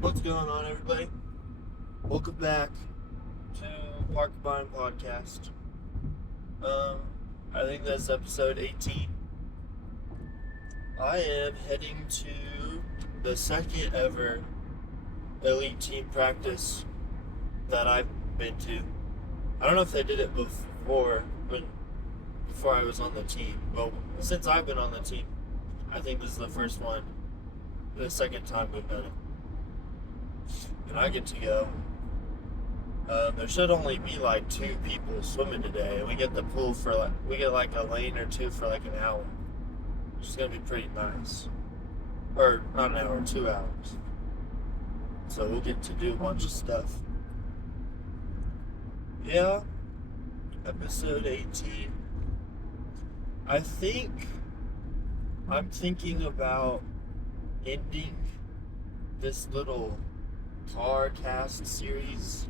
What's going on, everybody? Welcome back to PBynum podcast. I think that's episode 18. I am heading to the second ever elite team practice that I've been to. I don't know if they did it before I was on the team. Well, since I've been on the team, I think this is the first one. The second time we've done it. And I get to go. There should only be like 2 people swimming today, and we get the pool for like a lane or 2 for like an hour, which is gonna be pretty nice. Or not an hour, 2 hours. So we'll get to do a bunch of stuff. Yeah, episode 18. I think I'm thinking about ending this little car cast series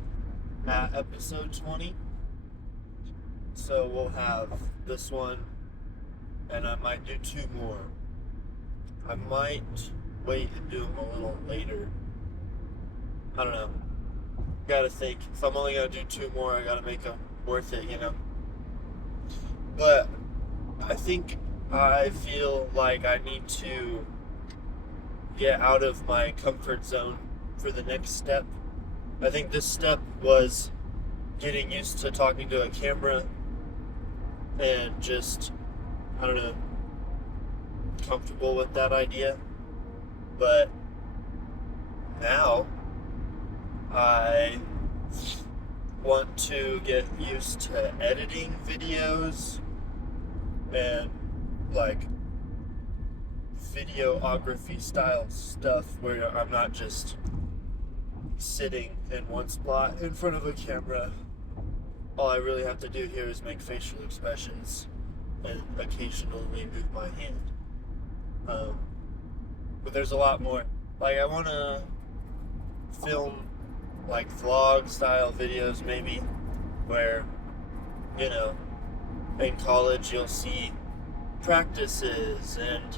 at episode 20. So we'll have this one, and I might do 2 more. I might wait and do them a little later. I don't know. Gotta think. If I'm only gonna do 2 more, I gotta make them worth it, But I feel like I need to get out of my comfort zone for the next step. I think this step was getting used to talking to a camera and just, I don't know, comfortable with that idea. But now I want to get used to editing videos and like videography style stuff where I'm not just sitting in one spot in front of a camera. All I really have to do here is make facial expressions and occasionally move my hand. But there's a lot more. Like, I want to film like vlog style videos maybe, where, in college you'll see practices and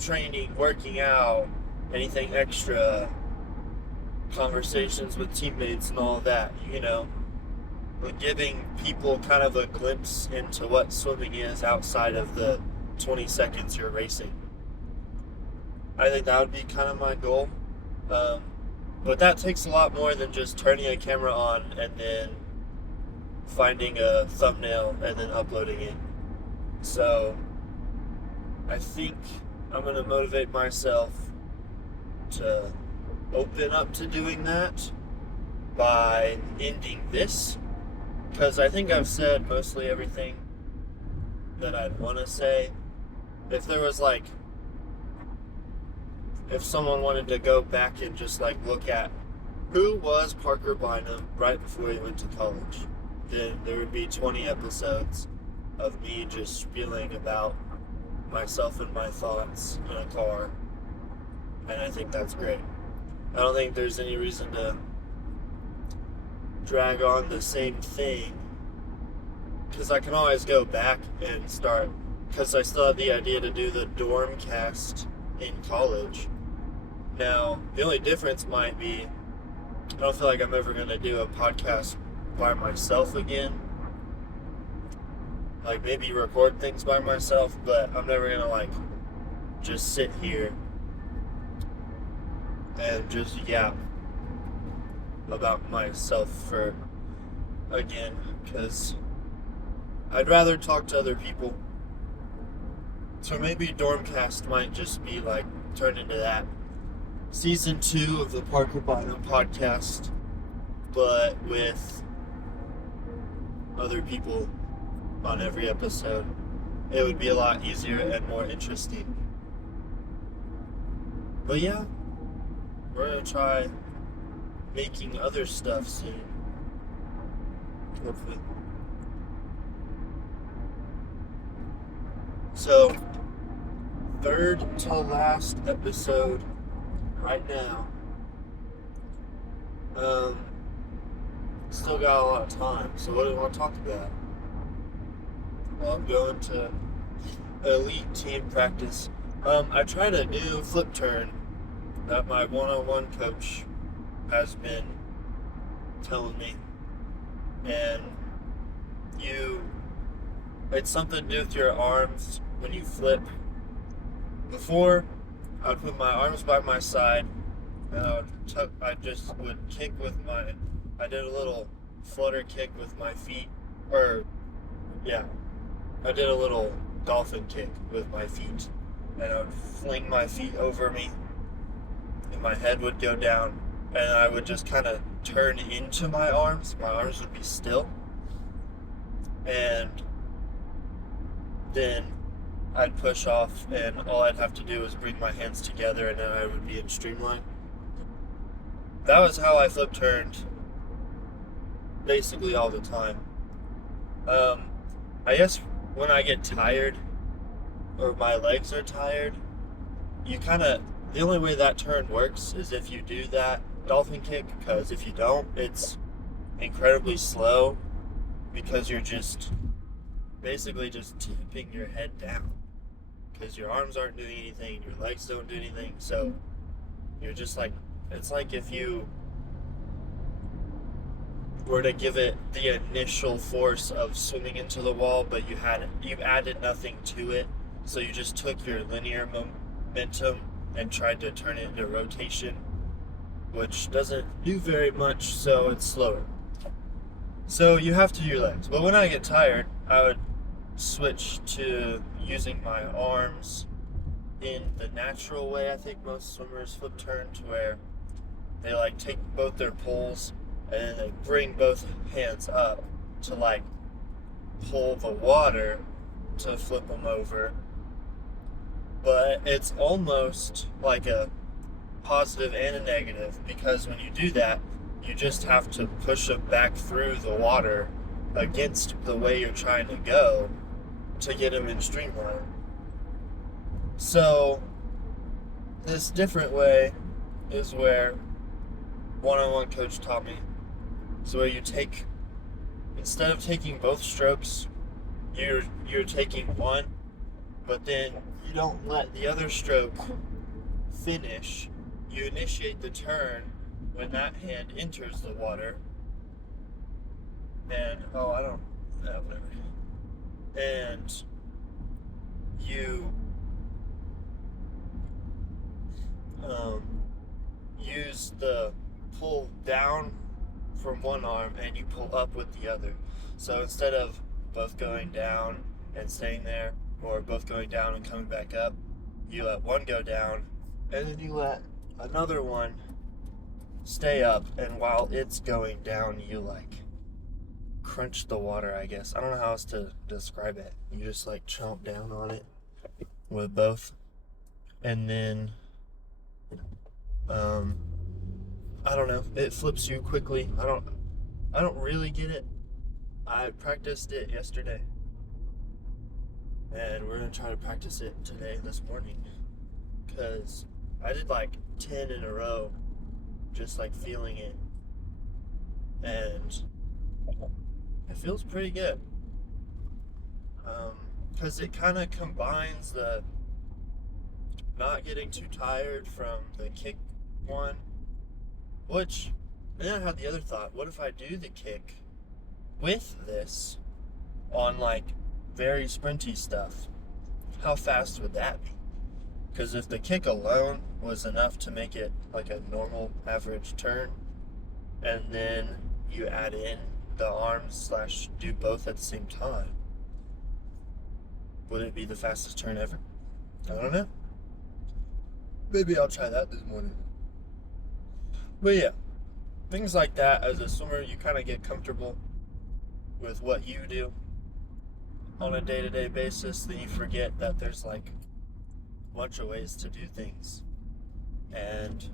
training, working out, anything extra, conversations with teammates and all of that, giving people kind of a glimpse into what swimming is outside of the 20 seconds you're racing. I think that would be kind of my goal. But that takes a lot more than just turning a camera on and then finding a thumbnail and then uploading it. So I think I'm going to motivate myself to open up to doing that by ending this, because I think I've said mostly everything that I'd want to say. If someone wanted to go back and just look at who was Parker Bynum right before he went to college, then there would be 20 episodes of me just spieling about myself and my thoughts in a car, and I think that's great. I don't think there's any reason to drag on the same thing, because I can always go back and start, because I still have the idea to do the dorm cast in college. Now, the only difference might be, I don't feel like I'm ever going to do a podcast by myself again. Like, maybe record things by myself, but I'm never going to just sit here and just yap about myself again, because I'd rather talk to other people. So maybe Dormcast might just be turn into that. Season 2 of the Parker Bynum podcast, but with other people on every episode. It would be a lot easier and more interesting. But yeah, we're going to try making other stuff soon. Hopefully. So, third to last episode right now. Still got a lot of time, so what do we want to talk about? Well, I'm going to elite team practice. I tried a new flip turn that my one-on-one coach has been telling me. And it's something to do with your arms when you flip. Before, I would put my arms by my side, and I just would kick with I did a little flutter kick with my feet, I did a little dolphin kick with my feet, and I would fling my feet over me, and my head would go down, and I would just kind of turn into my arms. My arms would be still, and then I'd push off, and all I'd have to do was bring my hands together, and then I would be in streamline. That was how I flip turned basically all the time. I guess when I get tired or my legs are tired, the only way that turn works is if you do that dolphin kick, because if you don't, it's incredibly slow because you're just basically just tipping your head down because your arms aren't doing anything, your legs don't do anything, so you're just like, it's like if you were to give it the initial force of swimming into the wall, but you added nothing to it, so you just took your linear momentum and tried to turn it into rotation, which doesn't do very much, so it's slower. So you have to do your legs. But when I get tired, I would switch to using my arms in the natural way. I think most swimmers flip turn, to where they like take both their poles and then they bring both hands up to like pull the water to flip them over. But it's almost like a positive and a negative, because when you do that, you just have to push them back through the water against the way you're trying to go to get them in streamline. So this different way is where one-on-one coach taught me. So where instead of taking both strokes, you're taking one, but then you don't let the other stroke finish. You initiate the turn when that hand enters the water, and whatever. And you use the pull down from one arm and you pull up with the other. So instead of both going down and staying there, or both going down and coming back up, you let one go down and then you let another one stay up, and while it's going down, you like crunch the water, I guess. I don't know how else to describe it. You just like chomp down on it with both, and then I don't know, it flips you quickly. I don't really get it. I practiced it yesterday, and we're gonna try to practice it today, this morning, because I did like 10 in a row, just like feeling it, and it feels pretty good, because it kind of combines the not getting too tired from the kick one, and then I had the other thought, what if I do the kick with this on like very sprinty stuff? How fast would that be? Because if the kick alone was enough to make it like a normal average turn, and then you add in the arms / do both at the same time, would it be the fastest turn ever? I don't know. Maybe I'll try that this morning. But yeah, things like that. As a swimmer, you kind of get comfortable with what you do on a day-to-day basis, then you forget that there's like a bunch of ways to do things, and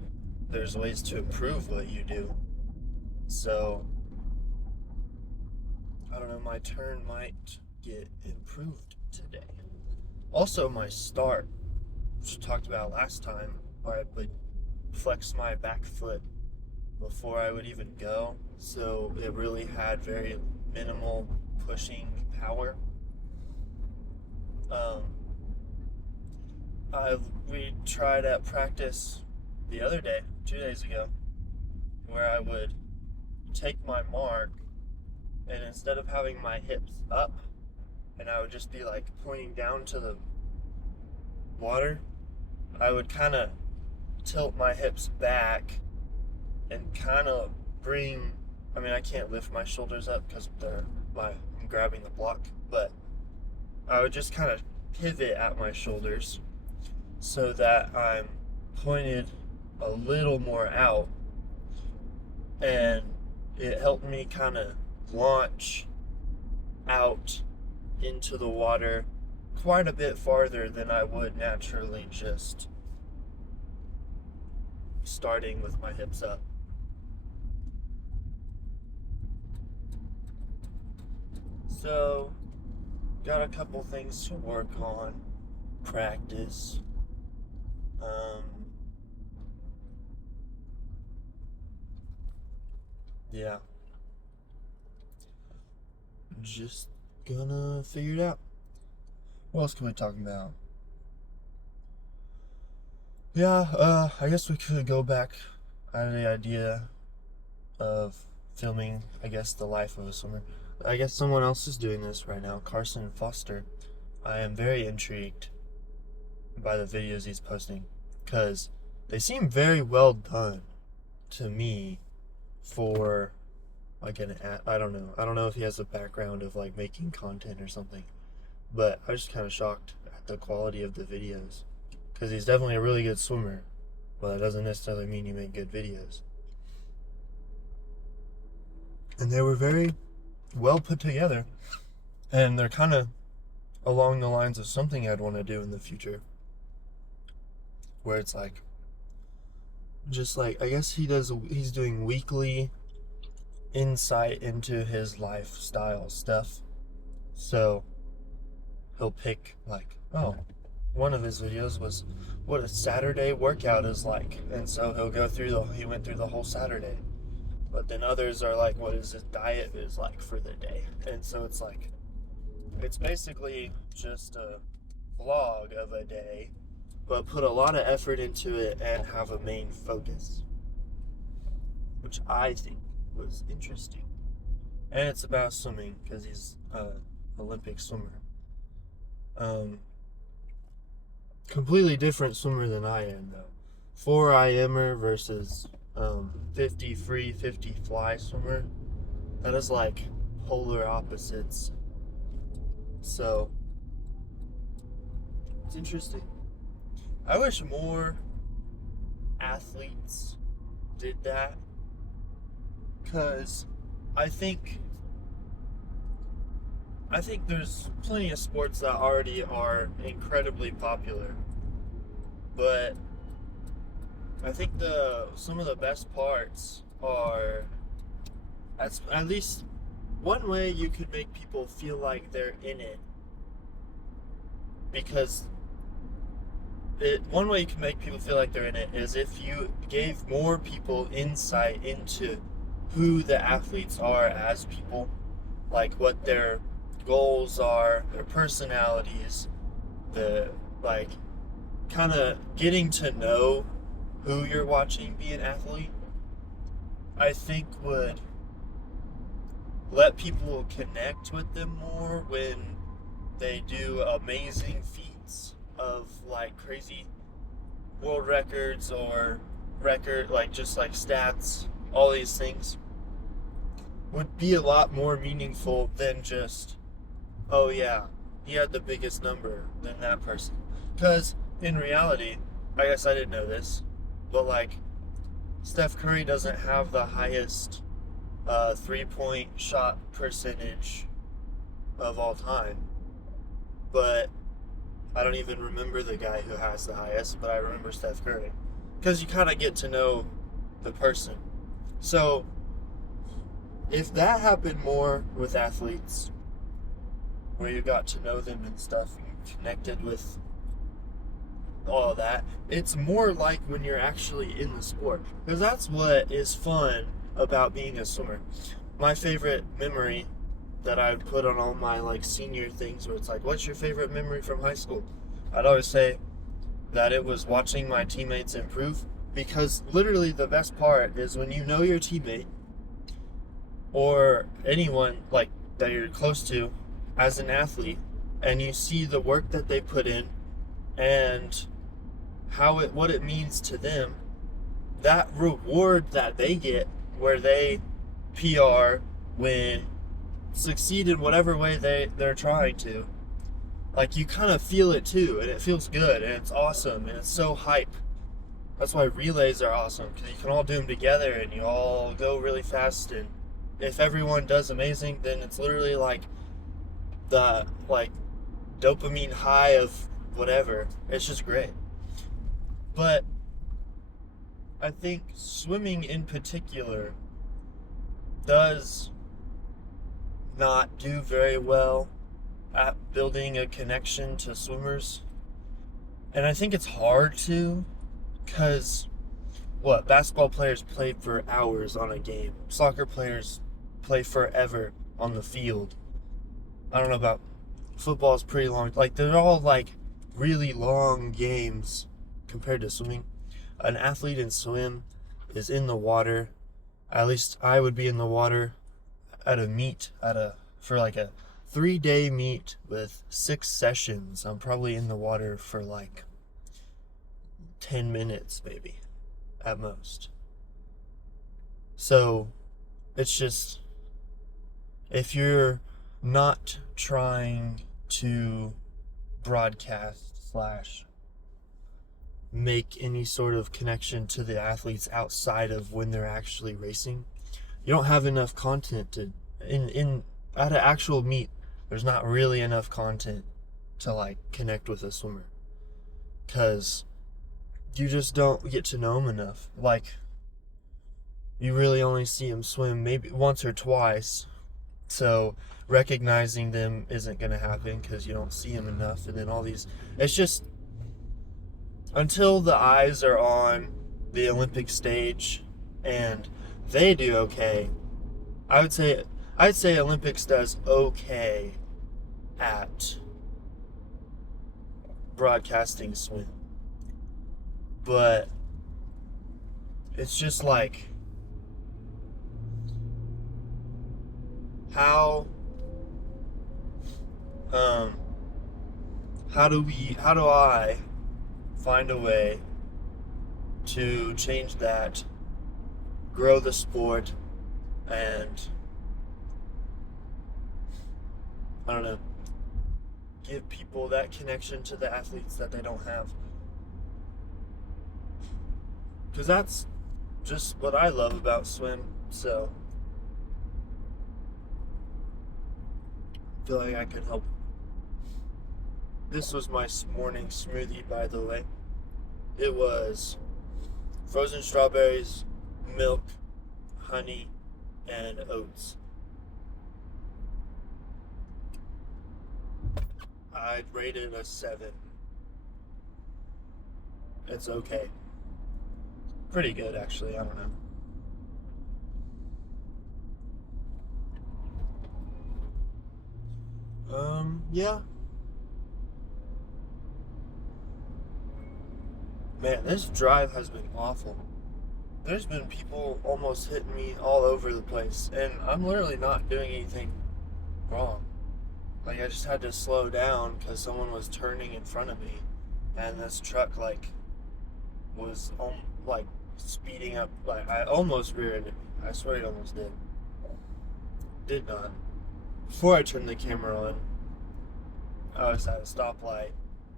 there's ways to improve what you do. So I don't know, my turn might get improved today. Also, my start, which I talked about last time, where I would flex my back foot before I would even go, so it really had very minimal pushing power. We tried at practice the other day, 2 days ago, where I would take my mark, and instead of having my hips up, and I would just be like pointing down to the water, I would kind of tilt my hips back and kind of bring, I mean, I can't lift my shoulders up because I'm grabbing the block, but I would just kind of pivot at my shoulders so that I'm pointed a little more out, and it helped me kind of launch out into the water quite a bit farther than I would naturally just starting with my hips up. So, got a couple things to work on, practice. Yeah. Just gonna figure it out. What else can we talk about? Yeah, I guess we could go back on the idea of filming, I guess, the life of a swimmer. I guess someone else is doing this right now, Carson Foster. I am very intrigued by the videos he's posting, because they seem very well done to me for like I don't know if he has a background of like making content or something, but I was just kind of shocked at the quality of the videos, because he's definitely a really good swimmer, but that doesn't necessarily mean you make good videos. And they were very well put together, and they're kind of along the lines of something I'd want to do in the future, where it's like, just like, I guess he's doing weekly insight into his lifestyle stuff. So he'll pick like, oh, one of his videos was what a Saturday workout is like, and so he went through the whole Saturday. But then others are like, what his diet is like for the day. And so it's like, it's basically just a vlog of a day, but put a lot of effort into it and have a main focus, which I think was interesting. And it's about swimming, because he's an Olympic swimmer. Completely different swimmer than I am, though. 4 IMer versus 50 free, 50 fly swimmer. That is like polar opposites. So, it's interesting. I wish more athletes did that, because I think there's plenty of sports that already are incredibly popular, but I think some of the best parts are, at least one way you could make people feel like they're in it, because one way you can make people feel like they're in it is if you gave more people insight into who the athletes are as people, like what their goals are, their personalities, the like kind of getting to know who you're watching be an athlete, I think would let people connect with them more when they do amazing feats of like crazy world records or just like stats. All these things would be a lot more meaningful than just, oh yeah, he had the biggest number than that person. Because in reality, I guess I didn't know this, but like Steph Curry doesn't have the highest 3-point shot percentage of all time, but I don't even remember the guy who has the highest, but I remember Steph Curry, because you kind of get to know the person. So if that happened more with athletes, where you got to know them and stuff, and you connected with all that, it's more like when you're actually in the sport, because that's what is fun about being a swimmer. My favorite memory that I would put on all my like senior things, where it's like, what's your favorite memory from high school? I'd always say that it was watching my teammates improve, Because literally the best part is when you know your teammate or anyone like that you're close to as an athlete, and you see the work that they put in and what it means to them, that reward that they get where they PR, win, succeed in whatever way they're trying to, like, you kind of feel it too, and it feels good, and it's awesome, and it's so hype. That's why relays are awesome, because you can all do them together and you all go really fast, and if everyone does amazing, then it's literally like the dopamine high of whatever. It's just great. But I think swimming in particular does not do very well at building a connection to swimmers. And I think it's hard to, because basketball players play for hours on a game. Soccer players play forever on the field. I don't know about football's pretty long. Like, they're all like really long games compared to swimming. An athlete in swim is in the water. At least I would be in the water at a meet for like a 3-day meet with 6 sessions. I'm probably in the water for like 10 minutes maybe at most. So it's just, if you're not trying to broadcast / make any sort of connection to the athletes outside of when they're actually racing, you don't have enough content to at an actual meet. There's not really enough content to like connect with a swimmer, because you just don't get to know them enough. Like, you really only see them swim maybe once or twice, so recognizing them isn't going to happen because you don't see them enough. And then all these, it's just, until the eyes are on the Olympic stage and they do okay, I'd say Olympics does okay at broadcasting swim. But it's just like, how do I find a way to change that, grow the sport, and I don't know, give people that connection to the athletes that they don't have? Because that's just what I love about swim. So I feel like I could help. This was my morning smoothie, by the way. It was frozen strawberries, milk, honey, and oats. I'd rate it a 7. It's okay. Pretty good, actually. I don't know. Yeah. Man, this drive has been awful. There's been people almost hitting me all over the place, and I'm literally not doing anything wrong. Like, I just had to slow down because someone was turning in front of me, and this truck was speeding up. Like, I almost rear-ended me. I swear it almost did. Did not. Before I turned the camera on, I was at a stoplight,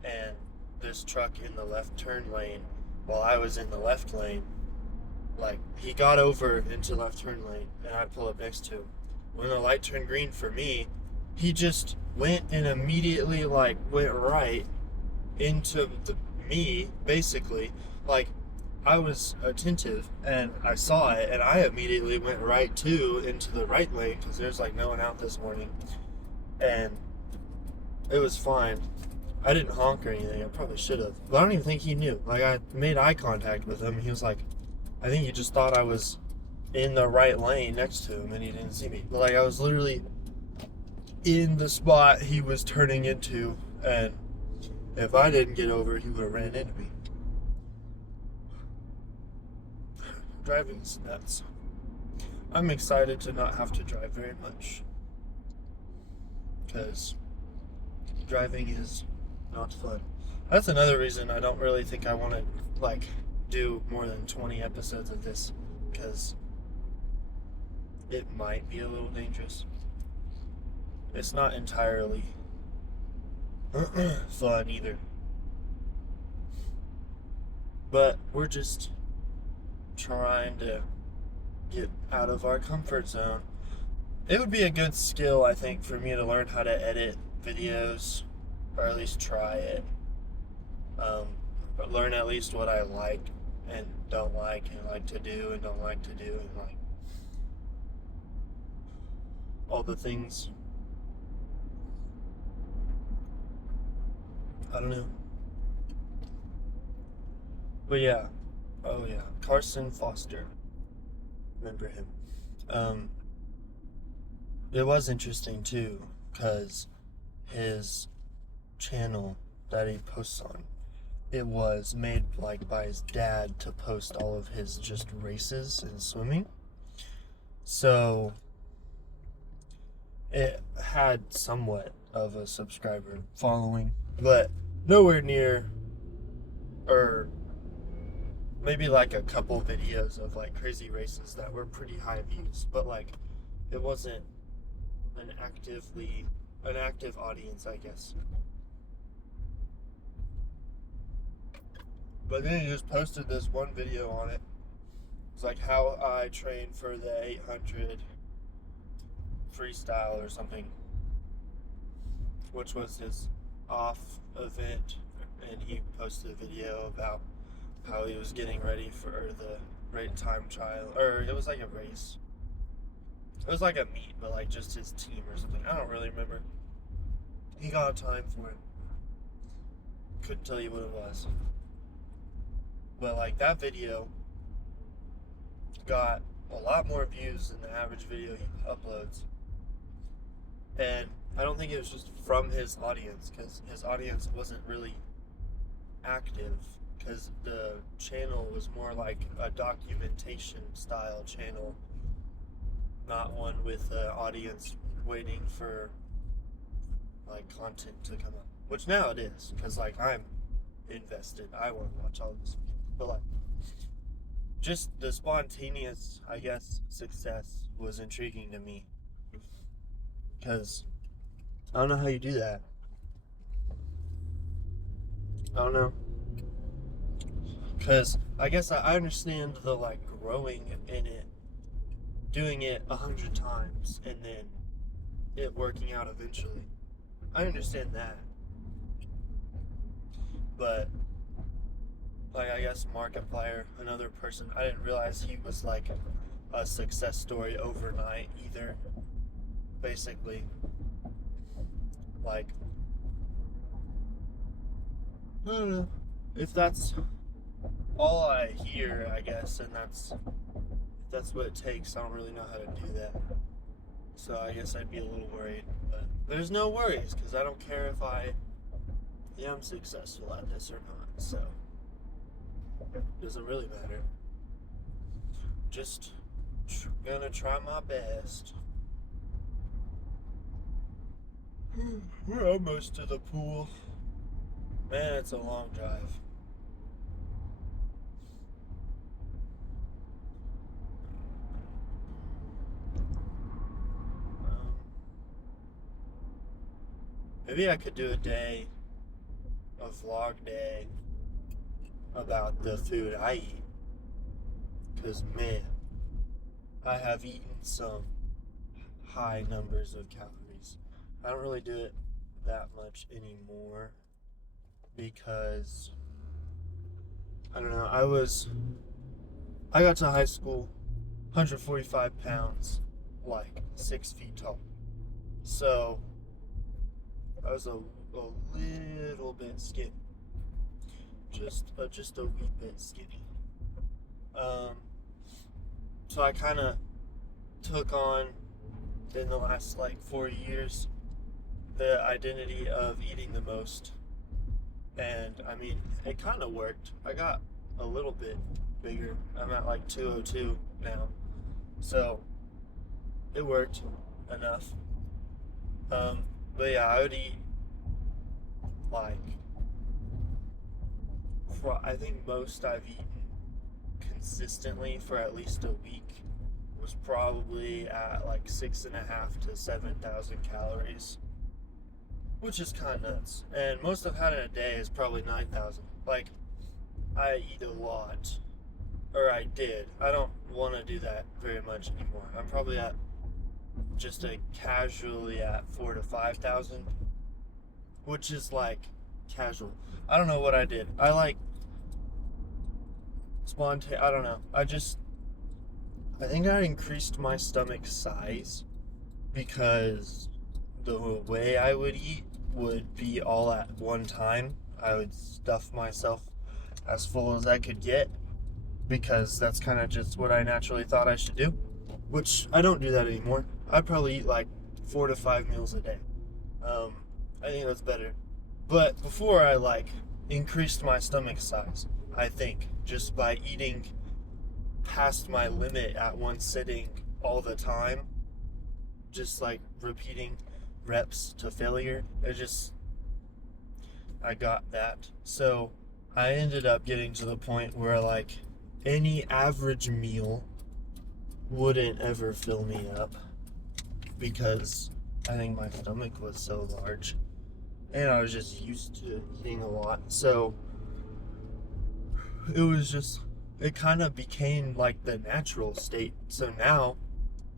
and this truck in the left turn lane, while I was in the left lane, he got over into left turn lane, and I pull up next to him. When the light turned green for me, he just went and immediately went right into me, basically. I was attentive and I saw it, and I immediately went right into the right lane because there's no one out this morning, and it was fine. I didn't honk or anything. I probably should have, but I don't even think he knew. I made eye contact with him. He was like, I think he just thought I was in the right lane next to him and he didn't see me. But I was literally in the spot he was turning into, and if I didn't get over, he would have ran into me. driving is nuts. I'm excited to not have to drive very much, because driving is not fun. That's another reason I don't really think I want to like do more than 20 episodes of this, because it might be a little dangerous. It's not entirely fun either. But we're just trying to get out of our comfort zone. It would be a good skill, I think, for me to learn how to edit videos, or at least try it. But learn at least what I like and don't like, and like to do and don't like to do, and like all the things. I don't know. But yeah. Oh yeah. Carson Foster. Remember him. It was interesting too, because his channel that he posts on, it was made like by his dad to post all of his just races in swimming. So it had somewhat of a subscriber following, but nowhere near, or maybe like a couple videos of like crazy races that were pretty high views, but like it wasn't an active audience, I guess. But then he just posted this one video on it. It's like how I trained for the 800 freestyle or something, which was his off event, and he posted a video about how he was getting ready for the rate time trial, or it was like a race. It was like a meet, but like just his team or something. I don't really remember. He got a time for it. Couldn't tell you what it was. But like that video got a lot more views than the average video he uploads. And I don't think it was just from his audience, because his audience wasn't really active, because the channel was more like a documentation style channel, not one with an audience waiting for like content to come up, which now it is, because like I'm invested. I want to watch all this, but like just the spontaneous, I guess, success was intriguing to me, because I don't know how you do that. I don't know. Because I guess I understand the like growing in it, doing it 100 times, and then it working out eventually. I understand that. But like, I guess Markiplier, another person, I didn't realize he was like a success story overnight either. Basically, like, I don't know if that's all I hear, I guess, and that's what it takes. I don't really know how to do that, so I guess I'd be a little worried. But there's no worries, because I don't care if I am successful at this or not. So it doesn't really matter. Just gonna try my best. We're almost to the pool. Man, it's a long drive. Maybe I could do a vlog day about the food I eat. Because, man, I have eaten some high numbers of calories. I don't really do it that much anymore, because I don't know, I got to high school 145 pounds, like 6 feet tall. So I was a little bit skinny. Just a wee bit skinny. So I kind of took on, in the last like 4 years, the identity of eating the most. And I mean, it kind of worked. I got a little bit bigger. I'm at like 202 now. So it worked enough. But yeah, I would eat like, I think most I've eaten consistently for at least a week was probably at like 6.5 to 7,000 calories, which is kind of nuts. And most I've had in a day is probably 9,000. Like, I eat a lot, or I did. I don't want to do that very much anymore. I'm probably at just casually at 4 to 5,000, which is like casual. I don't know what I did. I like I don't know. I think I increased my stomach size because the way I would eat would be all at one time. I would stuff myself as full as I could get because that's kind of just what I naturally thought I should do, which I don't do that anymore. I probably eat like 4 to 5 meals a day. I think that's better. But before I increased my stomach size, I think, just by eating past my limit at one sitting all the time, just like repeating reps to failure. I got that. So I ended up getting to the point where like any average meal wouldn't ever fill me up because I think my stomach was so large and I was just used to eating a lot. So it kind of became like the natural state. So now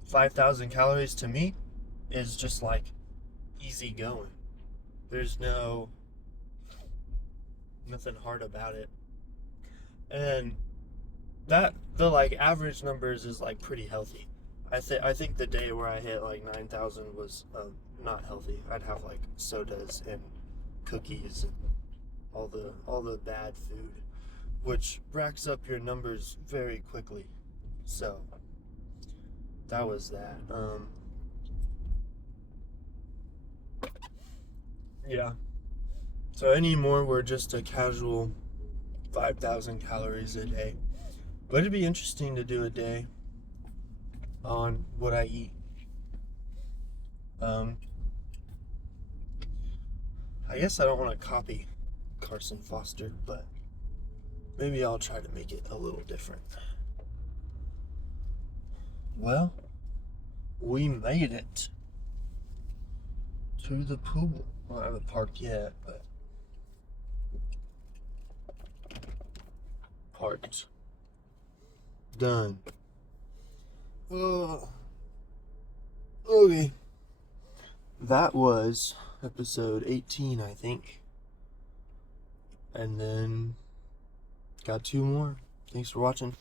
5,000 calories to me is just like easy going. There's nothing hard about it. And the like average numbers is like pretty healthy. I think the day where I hit like 9,000 was not healthy. I'd have like sodas and cookies and all the bad food, which racks up your numbers very quickly. So that was that. Yeah. So anymore, we're just a casual 5,000 calories a day. But it'd be interesting to do a day on what I eat. I guess I don't want to copy Carson Foster, but maybe I'll try to make it a little different. Well, we made it to the pool. Well, I haven't parked yet, but parked. Done. Okay. That was episode 18, I think. And then got 2 more. Thanks for watching.